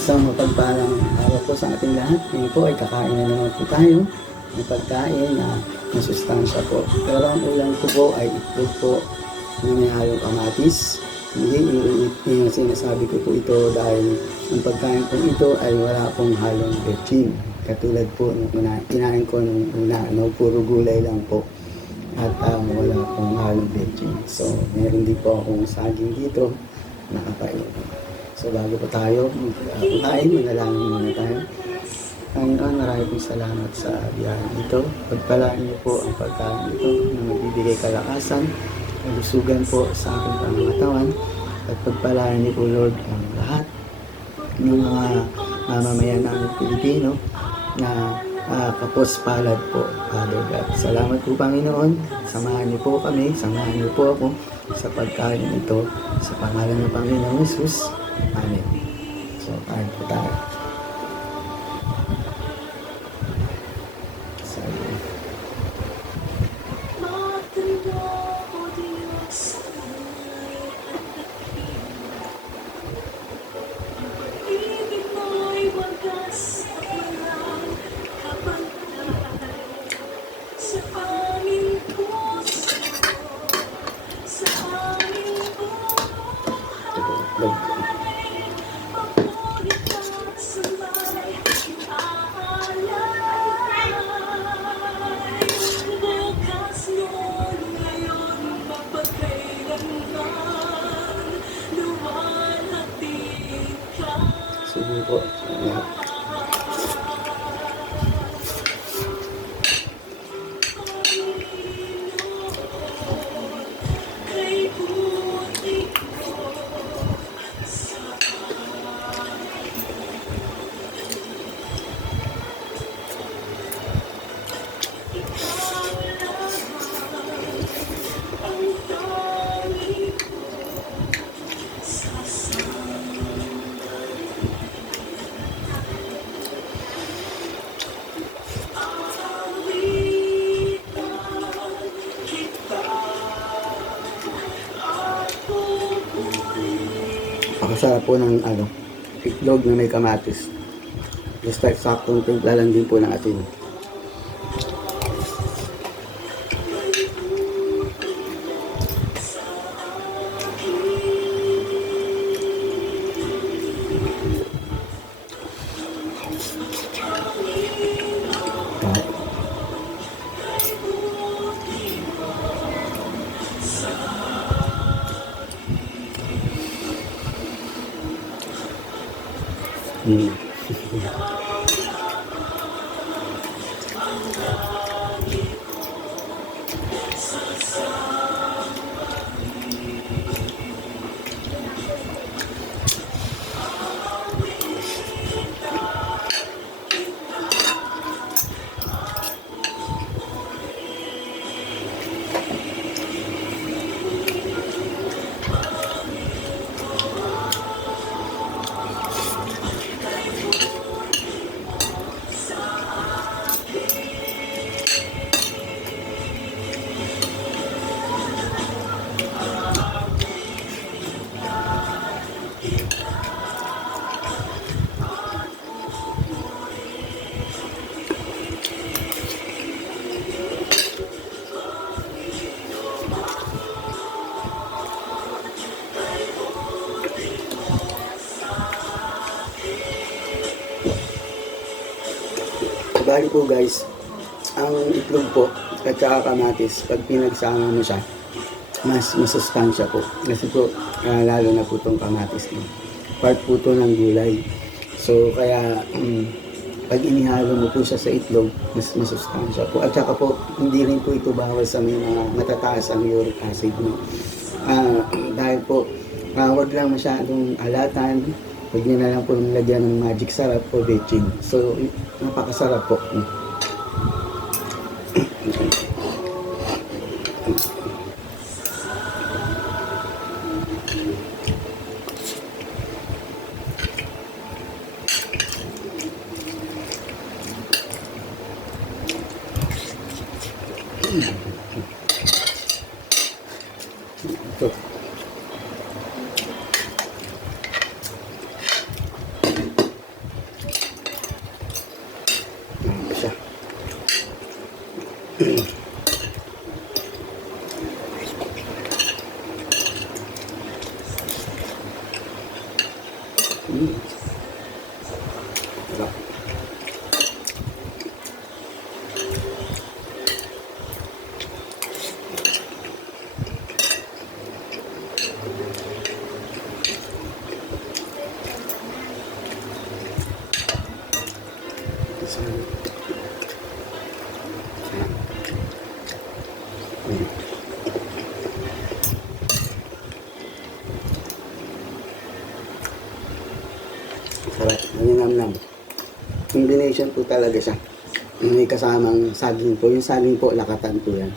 Isang mapagpalang araw po sa ating lahat. Ngayon po ay kakain na naman po tayo ng pagkain na masustansya po. Pero ang ulam ko po ay itlog po na may halong kamatis. Hindi yung, sinasabi ko po ito dahil ang pagkain po ito ay wala pong halong betchin. Katulad po nung una, kinain ko nung una, no, puro gulay lang po. At um, wala pong halong betchin. So, meron din po akong saging dito nakapain. So bago po tayo mag-kain, manalangin muna tayo. Panginoon, marami pong salamat sa biyahe dito. Pagpalaan niyo po ang pagkain ito na magbibigay kalakasan, kalusugan po sa aking pangangatawan. At pagpalaan niyo po, Lord, ang lahat ng mga mamamayan namin Pilipino na uh, kapos palad po, Father God. Salamat po, Panginoon. Samahan niyo po kami, samahan niyo po ako sa pagkain ito sa pangalan ng Panginoon Jesus. Amen. So, kain po tayo. Sabi. Sige po. Lahat. Pakasarap po ng ano, itlog na may kamatis. Basta saktong timpla lang din po ng atin. Mm. Bali po guys, ang itlog po at saka kamatis, pag pinagsama mo siya, mas masustansya po. Kasi po, ah, lalo na po itong kamatis mo. Part po to ng gulay. So, kaya, mm, pag inihalo mo po siya sa itlog, mas masustansya po. At saka po, hindi rin po ito bawal sa may mga matataas ang uric acid mo. Ah, dahil po, ah, wag lang masyadong alatan, Nyo na lang po lagyan ng magic sarap o betchin. So, napakasarap po. Sarap. Sarap. Naninamnam. Combination po talaga siya. May kasamang saging po. Yung saging po, lakatan po yan.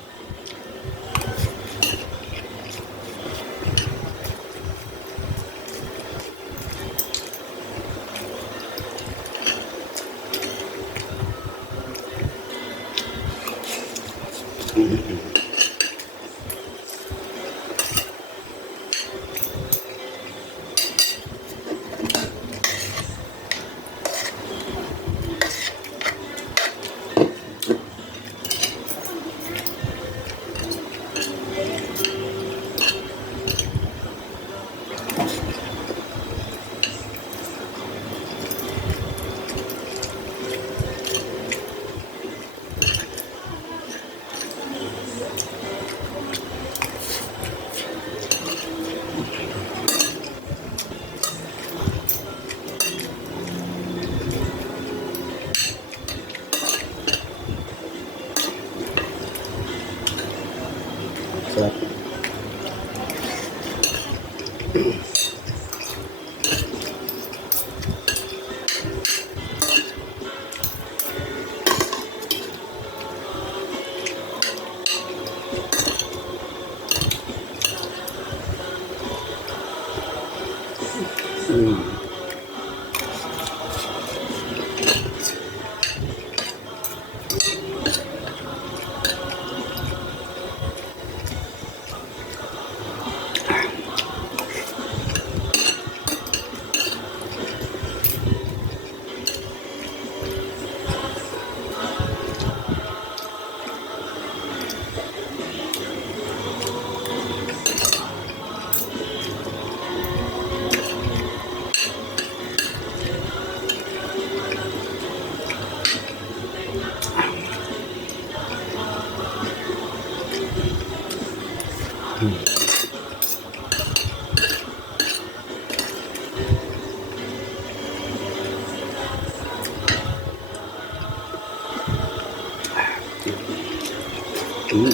Sarap. Mm.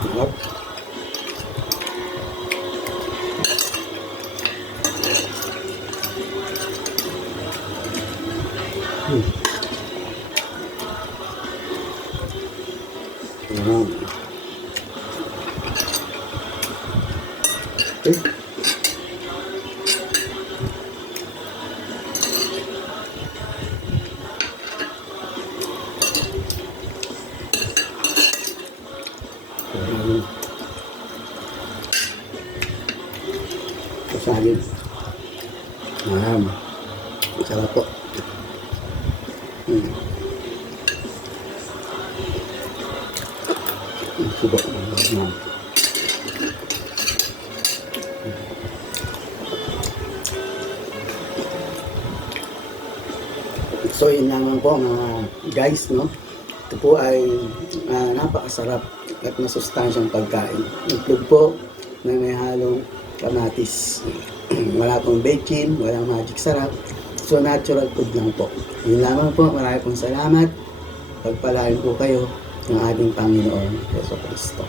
Sarap. Mm. Yan. Eh. Kasagin. Yan. Sarap po. Hmm. Subok. Yan. So yun naman po mga guys no. Ito po ay ah, napakasarap at masustansyang pagkain. Itlog po na may halong kamatis. wala pong baking, walang magic sarap. So natural food lang po. Yun lamang po. Marami pong salamat. Pagpalain po kayo ng ating Panginoon Yeso Kristo.